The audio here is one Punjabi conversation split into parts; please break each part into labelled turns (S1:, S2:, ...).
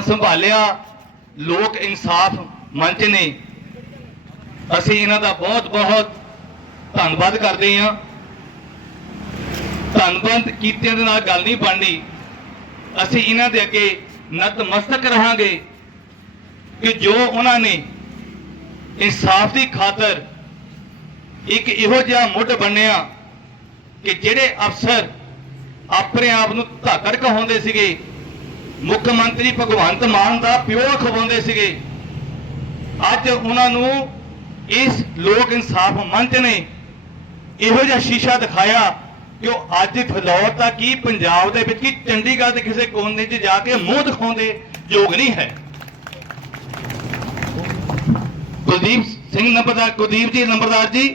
S1: ਸੰਭਾਲਿਆ, ਲੋਕ ਇਨਸਾਫ ਮੰਚ ਨੇ। ਅਸੀਂ ਇਹਨਾਂ ਦਾ ਬਹੁਤ ਬਹੁਤ ਧੰਨਵਾਦ ਕਰਦੇ ਹਾਂ। ਧੰਨਵਾਦ ਕੀਤਿਆਂ ਦੇ ਨਾਲ ਗੱਲ ਨਹੀਂ ਬਣਨੀ। ਅਸੀਂ ਇਹਨਾਂ ਦੇ ਅੱਗੇ ਨਤਮਸਤਕ ਰਹਾਂਗੇ ਕਿ ਜੋ ਉਹਨਾਂ ਨੇ ਇਨਸਾਫ ਦੀ ਖਾਤਰ ਇੱਕ ਇਹੋ ਜਿਹਾ ਮੁੱਢ ਬੰਨਿਆ ਕਿ ਜਿਹੜੇ ਅਫਸਰ ਆਪਣੇ ਆਪ ਨੂੰ ਧਾਕੜ ਕਹਾਉਂਦੇ ਸੀਗੇ ਮੁੱਖ ਮੰਤਰੀ ਭਗਵੰਤ ਮਾਨ ਦਾ ਪਿਓ ਖਵਾਉਂਦੇ ਸੀਗੇ। ਅੱਜ ਉਹਨਾਂ ਨੂੰ ਇਸ ਲੋਕ ਇਨਸਾਫ ਮੰਚ ਨੇ ਇਹੋ ਜਿਹਾ ਸ਼ੀਸ਼ਾ ਦਿਖਾਇਆ ਕਿ ਉਹ ਅੱਜ ਫਿਲੌਰ ਤੱਕ ਕੀ ਪੰਜਾਬ ਦੇ ਵਿੱਚ ਕੀ ਚੰਡੀਗੜ੍ਹ ਦੇ ਕਿਸੇ ਕੋਨੇ 'ਚ ਜਾ ਕੇ ਮੂੰਹ ਦਿਖਾਉਂਦੇ ਯੋਗ ਨਹੀਂ ਹੈ। ਕੁਲਦੀਪ ਸਿੰਘ ਨੰਬਰਦਾਰ, ਕੁਲਦੀਪ ਜੀ ਨੰਬਰਦਾਰ ਜੀ,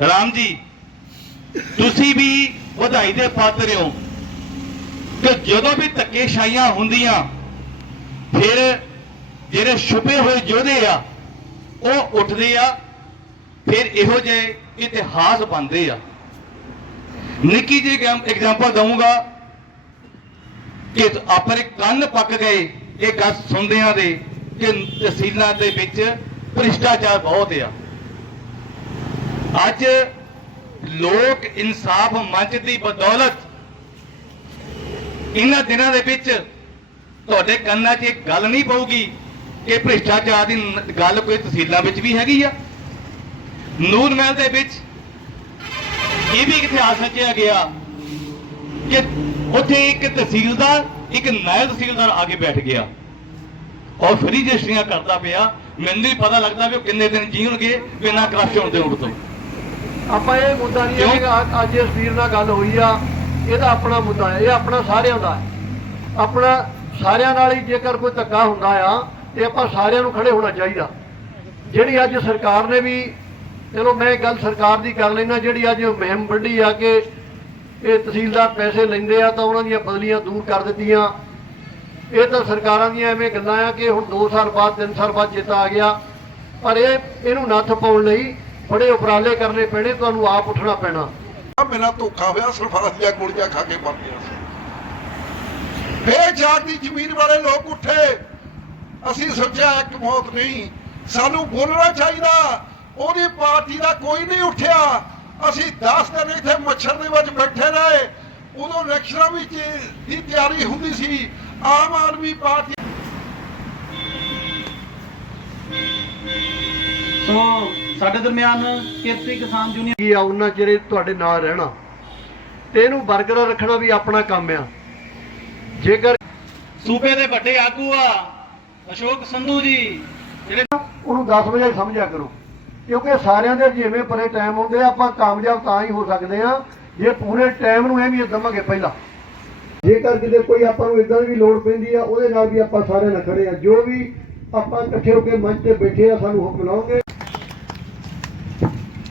S1: ਰਾਮ ਜੀ, ਤੁਸੀਂ ਵੀ ਵਧਾਈ ਦੇ ਪਾਤਰ ਹੋ। ਕਿ ਜਦੋਂ ਵੀ ਧੱਕੇਸ਼ਾਹੀਆਂ ਹੁੰਦੀਆਂ, ਫਿਰ ਜਿਹੜੇ ਛੁਪੇ ਹੋਏ ਯੋਧੇ ਆ, ਉਹ ਉੱਠਦੇ ਆ, ਫਿਰ ਇਹੋ ਜਿਹੇ ਇਤਿਹਾਸ ਬਣਦੇ ਆ। ਨਿੱਕੀ ਜਿਹੀ ਐਗਜ਼ਾਮਪਲ ਦਊਂਗਾ ਕਿ ਆਪਣੇ ਕੰਨ ਪੱਕ ਗਏ, ਇਹ ਗੱਲ ਸੁਣਦਿਆਂ ਦੇ ਕਿ ਤਹਿਸੀਲਾਂ ਦੇ ਵਿੱਚ ਭ੍ਰਿਸ਼ਟਾਚਾਰ ਬਹੁਤ ਆ। ਅੱਜ ਲੋਕ ਇਨਸਾਫ ਮੰਚ ਦੀ ਬਦੌਲਤ ਇਹਨਾਂ ਦਿਨਾਂ ਦੇ ਵਿੱਚ ਤੁਹਾਡੇ ਕੰਨਾਂ 'ਚ ਇੱਕ ਗੱਲ ਨਹੀਂ ਪਊਗੀ ਕਿ ਭ੍ਰਿਸ਼ਟਾਚਾਰ ਦੀ ਗੱਲ ਕੋਈ ਤਹਿਸੀਲਾਂ ਵਿੱਚ ਵੀ ਹੈਗੀ ਆ। ਨੂਰ ਮਹਿਲ ਦੇ ਵਿੱਚ ਇਹ ਵੀ ਇਤਿਹਾਸ ਰਚਿਆ ਗਿਆ ਕਿ ਉੱਥੇ ਇੱਕ ਤਹਿਸੀਲਦਾਰ ਇੱਕ ਨਾਇਬ ਤਹਿਸੀਲਦਾਰ ਆ ਕੇ ਬੈਠ ਗਿਆ। ਔਰ ਫਰੀ ਰਜਿਸਟਰੀਆਂ ਕਰਦਾ ਪਿਆ। ਮੈਨੂੰ ਨਹੀਂ ਪਤਾ ਲੱਗਦਾ ਵੀ ਉਹ ਕਿੰਨੇ ਦਿਨ ਜੀਉਣਗੇ ਬਿਨਾਂ ਕਰਪਸ਼ਨ ਦੇ ਉੜ ਤੋਂ।
S2: ਆਪਾਂ ਇਹ ਮੁੱਦਾ ਨਹੀਂ
S1: ਕਿਉਂ?
S2: ਹੈ ਕਿ ਅੱਜ- ਅੱਜ ਇਸ ਵੀਰ ਨਾਲ ਗੱਲ ਹੋਈ ਆ। ਇਹਦਾ ਆਪਣਾ ਮੁੱਦਾ ਹੈ, ਇਹ ਆਪਣਾ ਸਾਰਿਆਂ ਦਾ ਹੈ। ਆਪਣਾ ਸਾਰਿਆਂ ਨਾਲ ਹੀ ਜੇਕਰ ਕੋਈ ਧੱਕਾ ਹੁੰਦਾ ਆ, ਤੇ ਆਪਾਂ ਸਾਰਿਆਂ ਨੂੰ ਖੜੇ ਹੋਣਾ ਚਾਹੀਦਾ। ਜਿਹੜੀ ਅੱਜ ਸਰਕਾਰ ਨੇ ਵੀ, ਚਲੋ ਮੈਂ ਗੱਲ ਸਰਕਾਰ ਦੀ ਕਰ ਲੈਣਾ ਜਿਹੜੀ ਅੱਜ ਮੁਹਿੰਮ ਵੱਡੀ ਆ ਕਿ ਇਹ ਤਹਿਸੀਲਦਾਰ ਪੈਸੇ ਲੈਂਦੇ ਆ, ਤਾਂ ਉਹਨਾਂ ਦੀਆਂ ਬਦਲੀਆਂ ਦੂਰ ਕਰ ਦਿੱਤੀਆਂ। ਇਹ ਤਾਂ ਸਰਕਾਰਾਂ ਦੀਆਂ ਐਵੇਂ ਗੱਲਾਂ ਆ ਕਿ ਹੁਣ 2 ਸਾਲ ਬਾਅਦ 3 ਸਾਲ ਬਾਅਦ ਚੇਤਾ ਆ ਗਿਆ। ਪਰ ਇਹ, ਇਹਨੂੰ ਨੱਥ ਪਾਉਣ ਲਈ ਬੜੇ ਉਪਰਾਲੇ ਕਰਨੇ ਪੈਣੇ, ਤੁਹਾਨੂੰ ਆਪ ਉੱਠਣਾ ਪੈਣਾ।
S3: ਮੇਰਾ ਧੋਖਾ ਹੋਇਆ ਸਰਫਰਾਜ਼ ਦੀਆਂ ਗੋਲੀਆਂ ਖਾ ਕੇ ਮਰ ਗਿਆ ਸੀ। ਫੇਰ ਜਾਗਦੀ ਜ਼ਮੀਨ ਵਾਲੇ ਲੋਕ ਉੱਠੇ। ਅਸੀਂ ਸੋਚਿਆ, ਇੱਕ ਮੌਤ ਨਹੀਂ, ਸਾਨੂੰ ਬੋਲਣਾ ਚਾਹੀਦਾ। ਉਹਦੀ ਪਾਰਟੀ ਦਾ ਕੋਈ ਨਹੀਂ ਉੱਠਿਆ। ਅਸੀਂ 10 ਦਿਨ ਇੱਥੇ ਮੱਛਰ ਦੇ ਵਿੱਚ ਬੈਠੇ ਰਹੇ। ਉਦੋਂ ਇਲੈਕਸ਼ਨਾਂ ਵਿੱਚ ਦੀ ਤਿਆਰੀ ਹੁੰਦੀ ਸੀ। ਆਮ ਆਦਮੀ ਪਾਰਟੀ
S4: ਸੋ ਸਾਡੇ ਦਰਮਿਆਨ ਕਿਰਤੀ ਕਿਸਾਨ ਯੂਨੀਅਨ
S2: ਕੀ ਆ ਉਹਨਾਂ ਚਿਰ ਤੁਹਾਡੇ ਨਾਲ ਰਹਿਣਾ। ਤੇ ਇਹਨੂੰ ਬਰਕਰਾਰ ਰੱਖਣਾ ਵੀ ਆਪਣਾ ਕੰਮ ਆ। ਜੇਕਰ
S4: ਸੂਬੇ ਦੇ ਵੱਡੇ ਆਗੂ ਆ ਅਸ਼ੋਕ ਸੰਧੂ ਜੀ ਜਿਹੜੇ
S2: ਉਹਨੂੰ 10 ਵਜੇ ਸਮਝਿਆ ਕਰੋ। ਕਿਉਂਕਿ ਸਾਰਿਆਂ ਦੇ ਜਿਵੇਂ ਪਰੇ ਟਾਈਮ ਹੁੰਦੇ ਆ ਆਪਾਂ ਕਾਮਯਾਬ ਤਾਂ ਹੀ ਹੋ ਸਕਦੇ ਆ। ਜੇ ਪੂਰੇ ਟਾਈਮ ਨੂੰ ਅਹਿਮੀਅਤ ਦੇਵਾਂਗੇ ਪਹਿਲਾਂ। ਜੇਕਰ ਕਿਤੇ ਕੋਈ ਆਪਾਂ ਨੂੰ ਇਦਾਂ ਦੀ ਵੀ ਲੋੜ ਪੈਂਦੀ ਆ ਉਹਦੇ ਨਾਲ ਵੀ ਆਪਾਂ ਸਾਰੇ ਨਾਲ ਖੜੇ ਆ। ਜੋ ਵੀ ਆਪਾਂ ਇਕੱਠੇ ਹੋ ਕੇ ਮੰਚ ਤੇ ਬੈਠੇ ਆ ਸਾਨੂੰ ਹੁਕਮ ਲਾਓਗੇ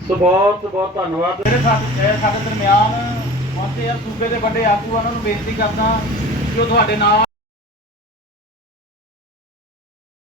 S4: ਸੋ ਬਹੁਤ ਬਹੁਤ ਧੰਨਵਾਦ। ਜਿਹੜੇ ਸਾਡੇ ਸਾਡੇ ਦਰਮਿਆਨ ਪਹੁੰਚੇ ਆ, ਸੂਬੇ ਦੇ ਵੱਡੇ ਆਗੂ ਆ, ਉਹਨਾਂ ਨੂੰ ਬੇਨਤੀ ਕਰਦਾ ਕਿ ਉਹ ਤੁਹਾਡੇ ਨਾਲ